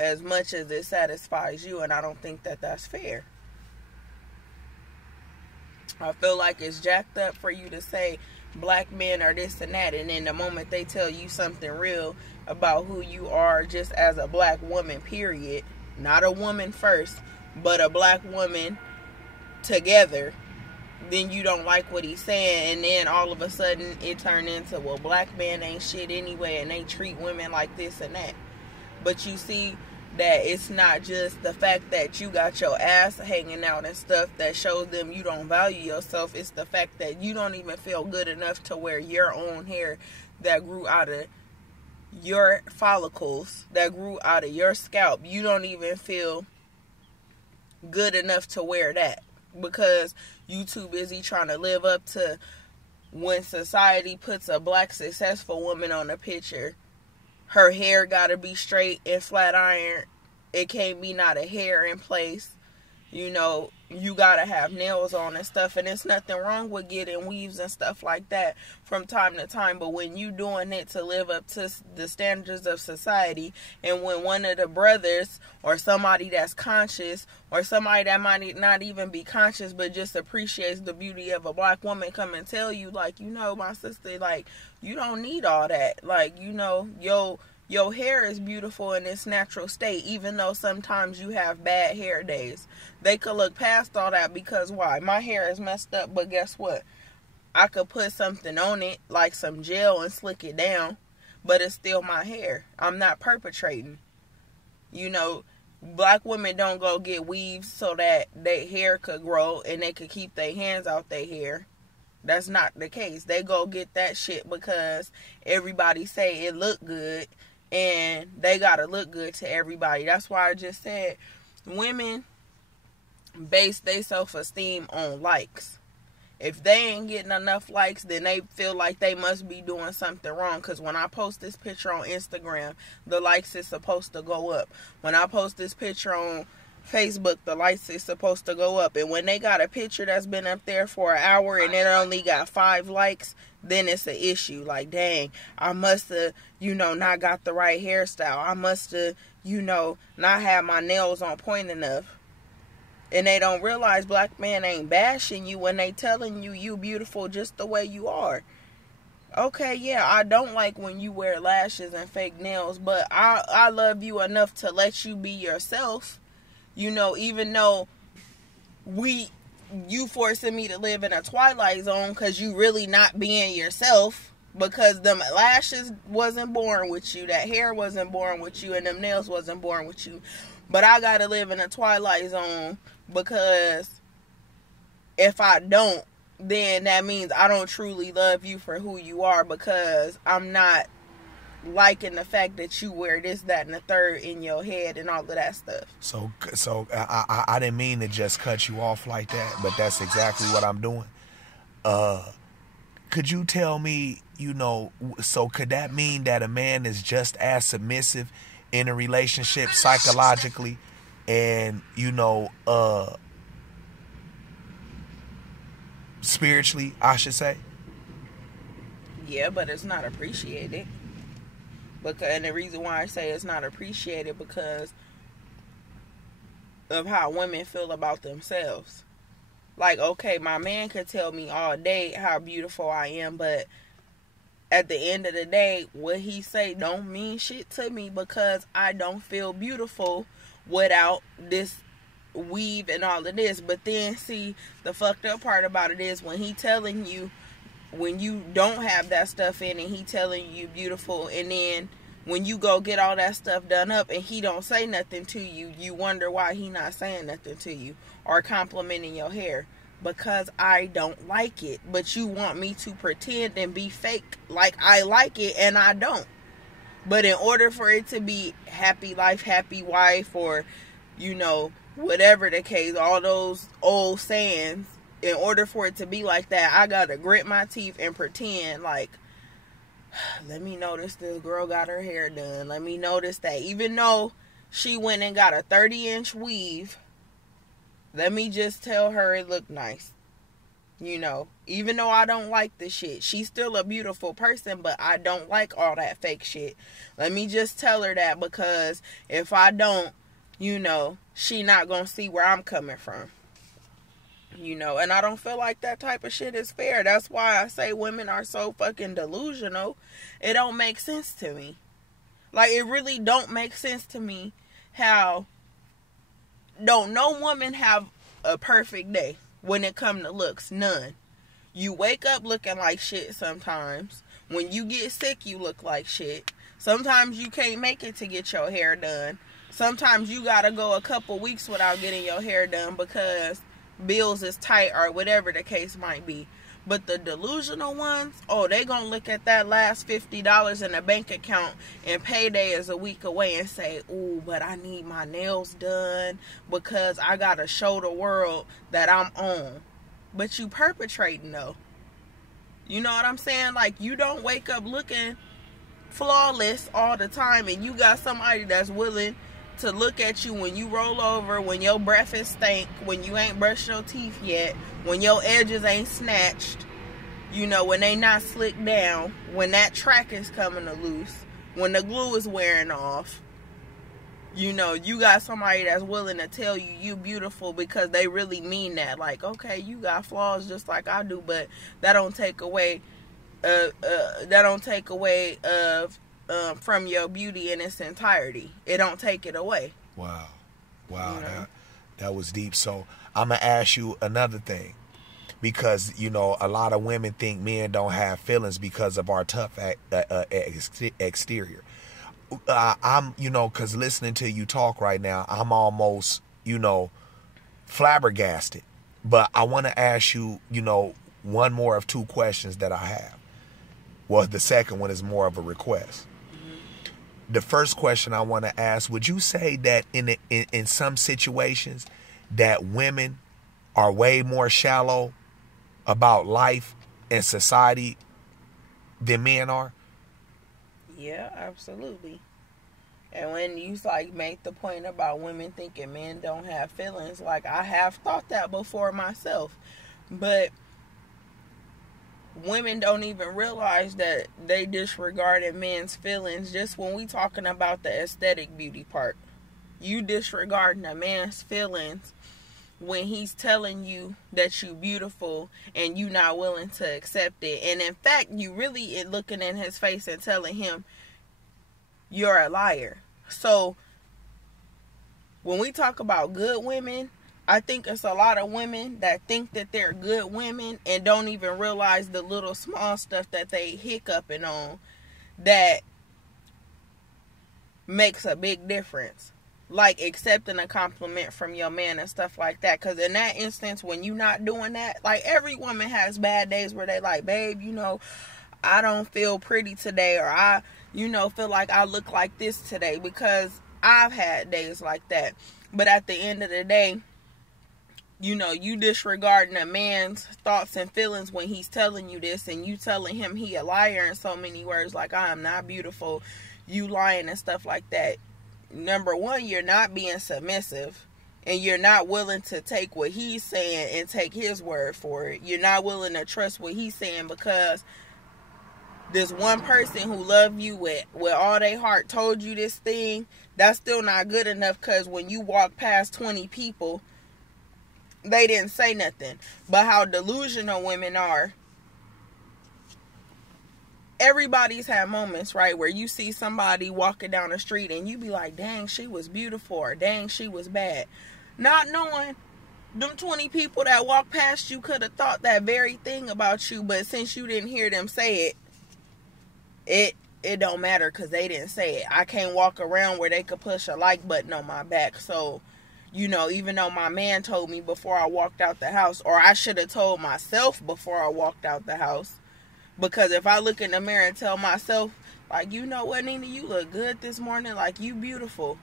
as much as it satisfies you, and I don't think that that's fair. I feel like it's jacked up for you to say black men are this and that, and then the moment they tell you something real about who you are just as a black woman, period, not a woman first, but a black woman together, then you don't like what he's saying, and then all of a sudden it turned into, well, black men ain't shit anyway, and they treat women like this and that. But you see that it's not just the fact that you got your ass hanging out and stuff that shows them you don't value yourself. It's the fact that you don't even feel good enough to wear your own hair that grew out of your follicles, that grew out of your scalp. You don't even feel good enough to wear that because you too busy trying to live up to when society puts a black successful woman on a picture. Her hair gotta be straight and flat iron. It can't be not a hair in place. You know, you gotta have nails on and stuff. And there's nothing wrong with getting weaves and stuff like that from time to time. But when you doing it to live up to the standards of society, and when one of the brothers or somebody that's conscious, or somebody that might not even be conscious but just appreciates the beauty of a black woman, come and tell you, like, you know, my sister, like, you don't need all that. Like, you know, your hair is beautiful in its natural state, even though sometimes you have bad hair days. They could look past all that because why? My hair is messed up, but guess what? I could put something on it, like some gel, and slick it down, but it's still my hair. I'm not perpetrating. You know, black women don't go get weaves so that their hair could grow and they could keep their hands out their hair. That's not the case. They go get that shit because everybody say it look good, and they gotta look good to everybody. That's why I just said women base their self-esteem on likes. If they ain't getting enough likes, then they feel like they must be doing something wrong. Because when I post this picture on Instagram, the likes is supposed to go up. When I post this picture on Facebook, the likes is supposed to go up. And when they got a picture that's been up there for an hour and it only got 5 likes, then it's an issue. Like, dang, I must have, you know, not got the right hairstyle. I must have, you know, not have my nails on point enough. And they don't realize black men ain't bashing you when they telling you you beautiful just the way you are. Okay, yeah, I don't like when you wear lashes and fake nails, but I love you enough to let you be yourself. You know, even though you forcing me to live in a twilight zone because you really not being yourself, because them lashes wasn't born with you, that hair wasn't born with you, and them nails wasn't born with you. But I gotta live in a twilight zone because if I don't, then that means I don't truly love you for who you are, because I'm not liking the fact that you wear this, that, and the third in your head and all of that stuff. So I didn't mean to just cut you off like that, but that's exactly what I'm doing. Could you tell me, you know, so could that mean that a man is just as submissive in a relationship psychologically and, you know, spiritually, I should say? Yeah, but it's not appreciated. And the reason why I say it's not appreciated because of how women feel about themselves. Like, okay, my man could tell me all day how beautiful I am, but at the end of the day, what he say don't mean shit to me because I don't feel beautiful without this weave and all of this. But then, see, the fucked up part about it is when he telling you, when you don't have that stuff in and he telling you beautiful, and then when you go get all that stuff done up and he don't say nothing to you, you wonder why he not saying nothing to you or complimenting your hair. Because I don't like it, but you want me to pretend and be fake like I like it, and I don't. But in order for it to be happy life, happy wife, or, you know, whatever the case, all those old sayings, in order for it to be like that, I gotta grit my teeth and pretend like, let me notice this girl got her hair done. Let me notice that even though she went and got a 30-inch weave, let me just tell her it looked nice. You know, even though I don't like the shit, she's still a beautiful person, but I don't like all that fake shit. Let me just tell her that, because if I don't, you know, she not gonna see where I'm coming from. You know, and I don't feel like that type of shit is fair. That's why I say women are so fucking delusional. It don't make sense to me. Like, it really don't make sense to me how don't no woman have a perfect day when it come to looks. None. You wake up looking like shit sometimes. When you get sick, you look like shit. Sometimes you can't make it to get your hair done. Sometimes you gotta go a couple weeks without getting your hair done because bills is tight or whatever the case might be. But the delusional ones, oh, they gonna look at that last $50 in a bank account and payday is a week away and say, ooh, but I need my nails done because I gotta show the world that I'm on. But you perpetrating though. You know what I'm saying? Like, you don't wake up looking flawless all the time, and you got somebody that's willing to look at you when you roll over, when your breath is stank, when you ain't brushed your teeth yet, when your edges ain't snatched, you know, when they not slicked down, when that track is coming loose, when the glue is wearing off. You know, you got somebody that's willing to tell you you beautiful because they really mean that. Like, okay, you got flaws just like I do, but that don't take away from your beauty in its entirety. It don't take it away. Wow. You know? That was deep. So I'm gonna ask you another thing, because you know a lot of women think men don't have feelings because of our tough exterior. I'm, you know, because listening to you talk right now, I'm almost, you know, flabbergasted. But I want to ask you, you know, one more of two questions that I have. Well, the second one is more of a request. The first question I want to ask, would you say that in some situations that women are way more shallow about life and society than men are? Yeah, absolutely. And when you like make the point about women thinking men don't have feelings, like, I have thought that before myself, but women don't even realize that they disregarded men's feelings. Just when we talking about the aesthetic beauty part, you disregarding a man's feelings when he's telling you that you beautiful and you not willing to accept it. And in fact, you really looking in his face and telling him you're a liar. So when we talk about good women, I think it's a lot of women that think that they're good women and don't even realize the little small stuff that they hiccuping on that makes a big difference. Like accepting a compliment from your man and stuff like that. Because in that instance, when you not doing that, like, every woman has bad days where they like, babe, you know, I don't feel pretty today, or I, you know, feel like I look like this today, because I've had days like that. But at the end of the day, you know, you disregarding a man's thoughts and feelings when he's telling you this, and you telling him he a liar in so many words, like, I am not beautiful, you lying and stuff like that. Number one, you're not being submissive, and you're not willing to take what he's saying and take his word for it. You're not willing to trust what he's saying, because this one person who loved you with all their heart told you this thing. That's still not good enough, because when you walk past 20 people, they didn't say nothing. But how delusional women are. Everybody's had moments, right, where you see somebody walking down the street and you be like, dang, she was beautiful, or dang, she was bad. Not knowing them 20 people that walked past you could have thought that very thing about you, but since you didn't hear them say it, it don't matter because they didn't say it. I can't walk around where they could push a like button on my back. So, you know, even though my man told me before I walked out the house, or I should have told myself before I walked out the house, because if I look in the mirror and tell myself, like, you know what, Nina, you look good this morning, like, you beautiful,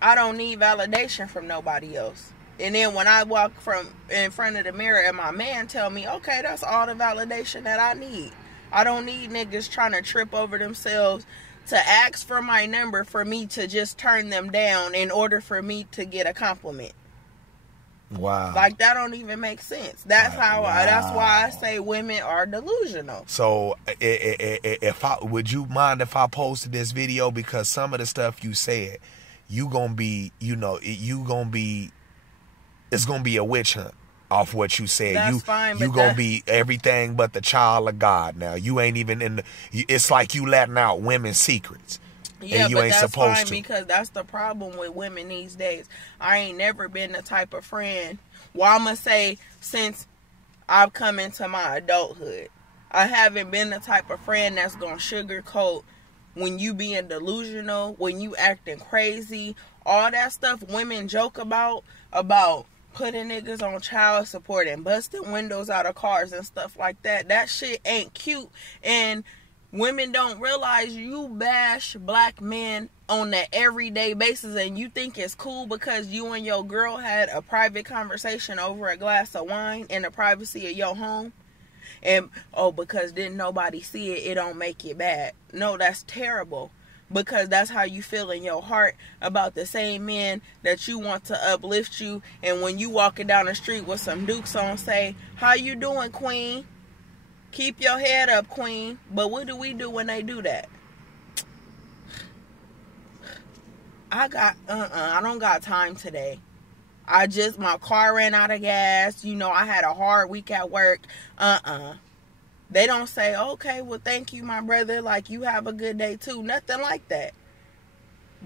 I don't need validation from nobody else. And then when I walk from in front of the mirror and my man tell me, okay, that's all the validation that I need. I don't need niggas trying to trip over themselves to ask for my number for me to just turn them down in order for me to get a compliment. Wow. Like, that don't even make sense. That's that's why I say women are delusional. So, would you mind if I posted this video? Because some of the stuff you said, it's gonna be a witch hunt off what you said. That's fine, you gonna be everything but the child of God now. You ain't even it's like you letting out women's secrets. Yeah, and you but ain't that's supposed fine to. because that's the problem with women these days. I ain't never been the type of friend. Well, I'm going to say since I've come into my adulthood, I haven't been the type of friend that's going to sugarcoat when you being delusional, when you acting crazy, all that stuff women joke about putting niggas on child support and busting windows out of cars and stuff like that. That shit ain't cute. And women don't realize you bash black men on an everyday basis and you think it's cool because you and your girl had a private conversation over a glass of wine in the privacy of your home. And, because didn't nobody see it, it don't make it bad. No, that's terrible. Because that's how you feel in your heart about the same men that you want to uplift you. And when you walking down the street with some dukes on, say, "How you doing, queen? Keep your head up, queen." But what do we do when they do that? I don't got time today. My car ran out of gas. I had a hard week at work. They don't say, "Okay, well, thank you, my brother. Like, you have a good day too." Nothing like that.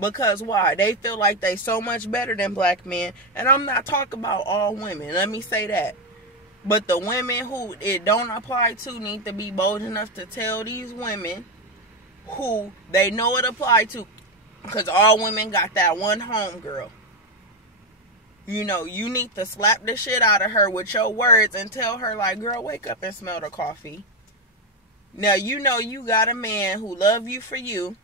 Because why? They feel like they so much better than black men. And I'm not talking about all women. Let me say that. But the women who it don't apply to need to be bold enough to tell these women who they know it apply to. Because all women got that one homegirl. You need to slap the shit out of her with your words and tell her, like, "Girl, wake up and smell the coffee." Now, you got a man who love you for you.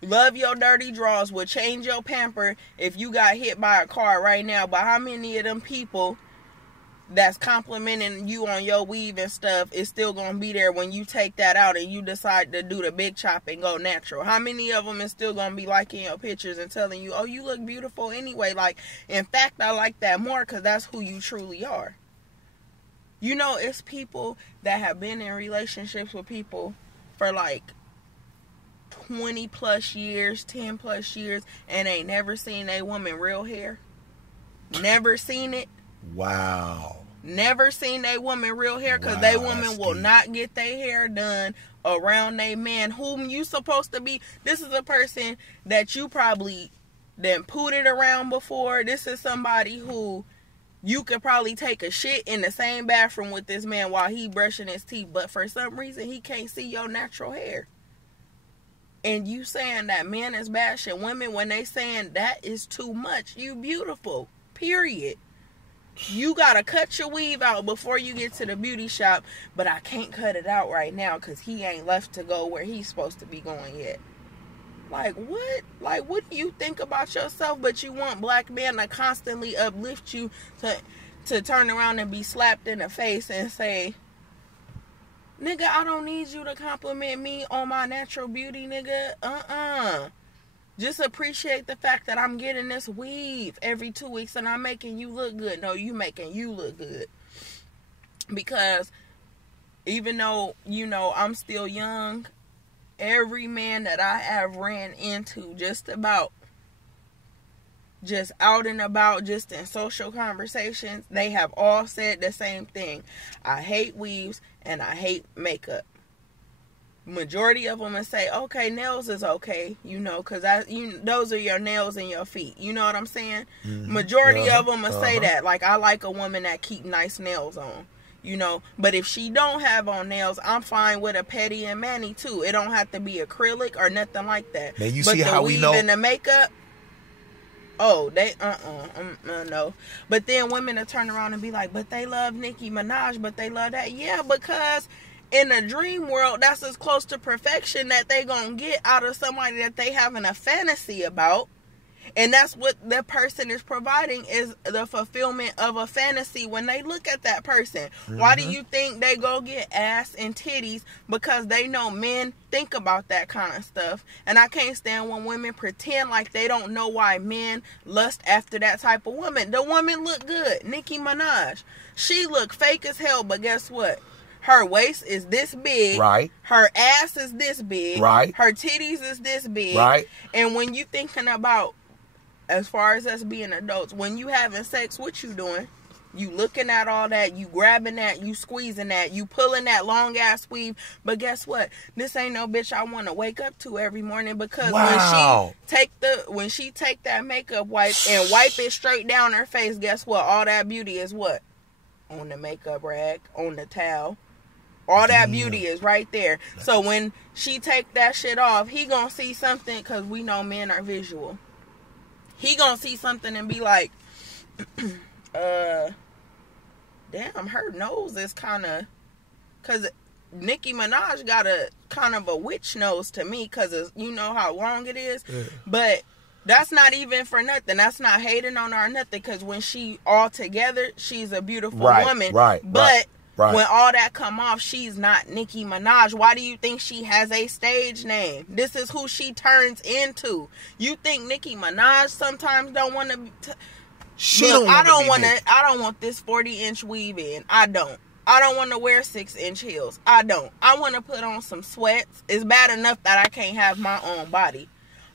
Love your dirty drawers, will change your pamper if you got hit by a car right now. But how many of them people that's complimenting you on your weave and stuff is still gonna be there when you take that out and you decide to do the big chop and go natural? How many of them is still gonna be liking your pictures and telling you, "Oh, you look beautiful anyway"? Like, in fact, I like that more because that's who you truly are. It's people that have been in relationships with people for like 20 plus years, 10 plus years, and ain't never seen a woman real hair. Never seen it. Wow. Never seen a woman real hair because they woman will not get their hair done around a man whom you supposed to be. This is a person that you probably then pooted around before. This is somebody who you could probably take a shit in the same bathroom with this man while he brushing his teeth. But for some reason, he can't see your natural hair. And you saying that men is bashing women when they saying that is too much. You beautiful. Period. You gotta cut your weave out before you get to the beauty shop. But I can't cut it out right now because he ain't left to go where he's supposed to be going yet. Like, what? Like, what do you think about yourself? But you want black men to constantly uplift you to turn around and be slapped in the face and say, "Nigga, I don't need you to compliment me on my natural beauty, nigga." Just appreciate the fact that I'm getting this weave every 2 weeks and I'm making you look good. No, you making you look good. Because even though, I'm still young, every man that I have ran into just out and about, just in social conversations, they have all said the same thing. "I hate weaves and I hate makeup." Majority of them will say, "Okay, nails is okay, because those are your nails and your feet." You know what I'm saying? Mm-hmm. Majority of them will say that. Like, I like a woman that keep nice nails on. But if she don't have on nails, I'm fine with a pedi and mani too. It don't have to be acrylic or nothing like that. Man, see how we know? But the weave and the makeup, no. But then women will turn around and be like, "But they love Nicki Minaj, but they love that." Yeah, because in a dream world, that's as close to perfection that they gonna get out of somebody that they having a fantasy about. And that's what the person is providing, is the fulfillment of a fantasy when they look at that person. Mm-hmm. Why do you think they go get ass and titties? Because they know men think about that kind of stuff. And I can't stand when women pretend like they don't know why men lust after that type of woman. The woman look good. Nicki Minaj. She look fake as hell, but guess what? Her waist is this big. Right. Her ass is this big. Right. Her titties is this big. Right. And when you thinking about, as far as us being adults, when you having sex, what you doing? You looking at all that, you grabbing that, you squeezing that, you pulling that long ass weave. But guess what? This ain't no bitch I want to wake up to every morning, because when she take that makeup wipe and wipe it straight down her face, guess what? All that beauty is what? On the makeup rag, on the towel. All that beauty is right there. So when she take that shit off, he gonna see something, because we know men are visual. He gonna see something and be like, damn, her nose is kind of, because Nicki Minaj got a kind of a witch nose to me, because you know how long it is. Yeah. But that's not even for nothing. That's not hating on her or nothing, because when she all together, she's a beautiful woman. But when all that come off, she's not Nicki Minaj. Why do you think she has a stage name? This is who she turns into. You think Nicki Minaj sometimes don't want to be... I don't want this 40-inch weave in. I don't want to wear 6-inch heels. I don't. I want to put on some sweats. It's bad enough that I can't have my own body.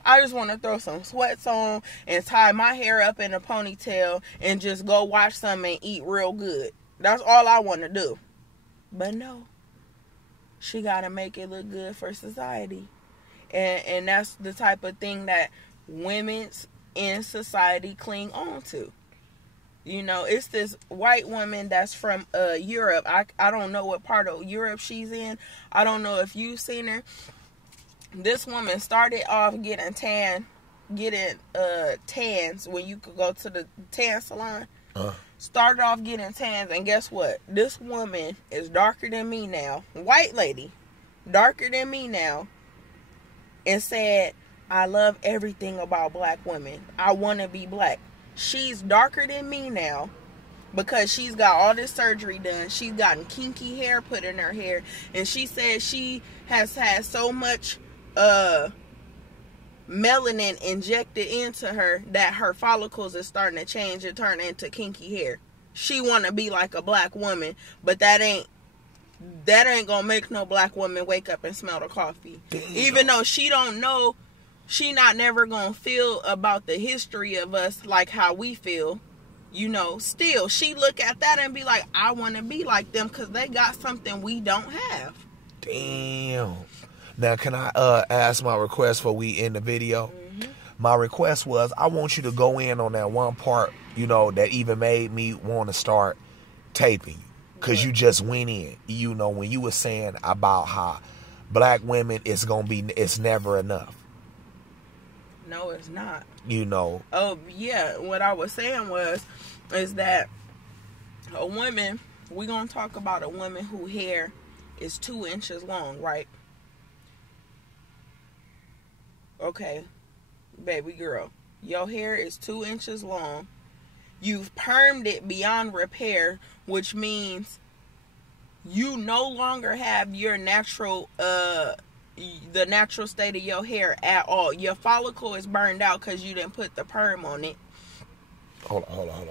I just want to throw some sweats on and tie my hair up in a ponytail and just go watch something and eat real good. That's all I want to do. But no. She got to make it look good for society. And that's the type of thing that women in society cling on to. You know, it's this white woman that's from Europe. I don't know what part of Europe she's in. I don't know if you've seen her. This woman started off getting tans when you could go to the tan salon. Started off getting tans, and guess what? This woman is darker than me now. White lady, darker than me now, and said, I love everything about black women. I want to be black. She's darker than me now because she's got all this surgery done. She's gotten kinky hair put in her hair, and she said she has had so much melanin injected into her that her follicles is starting to change and turn into kinky hair. She want to be like a black woman, but that ain't gonna make no black woman wake up and smell the coffee. Damn. Even though she don't know, she not never gonna feel about the history of us like how we feel. You know, still she look at that and be like, I want to be like them because they got something we don't have. Damn. Now, can I ask my request before we end the video? Mm-hmm. My request was, I want you to go in on that one part, you know, that even made me want to start taping you. Because you just went in, you know, when you were saying about how black women, it's never enough. No, it's not. You know. Oh, yeah. What I was saying is that a woman, we're going to talk about a woman whose hair is 2 inches long, right? Okay, baby girl, your hair is 2 inches long. You've permed it beyond repair, which means you no longer have your natural, the natural state of your hair at all. Your follicle is burned out because you didn't put the perm on it. Hold on.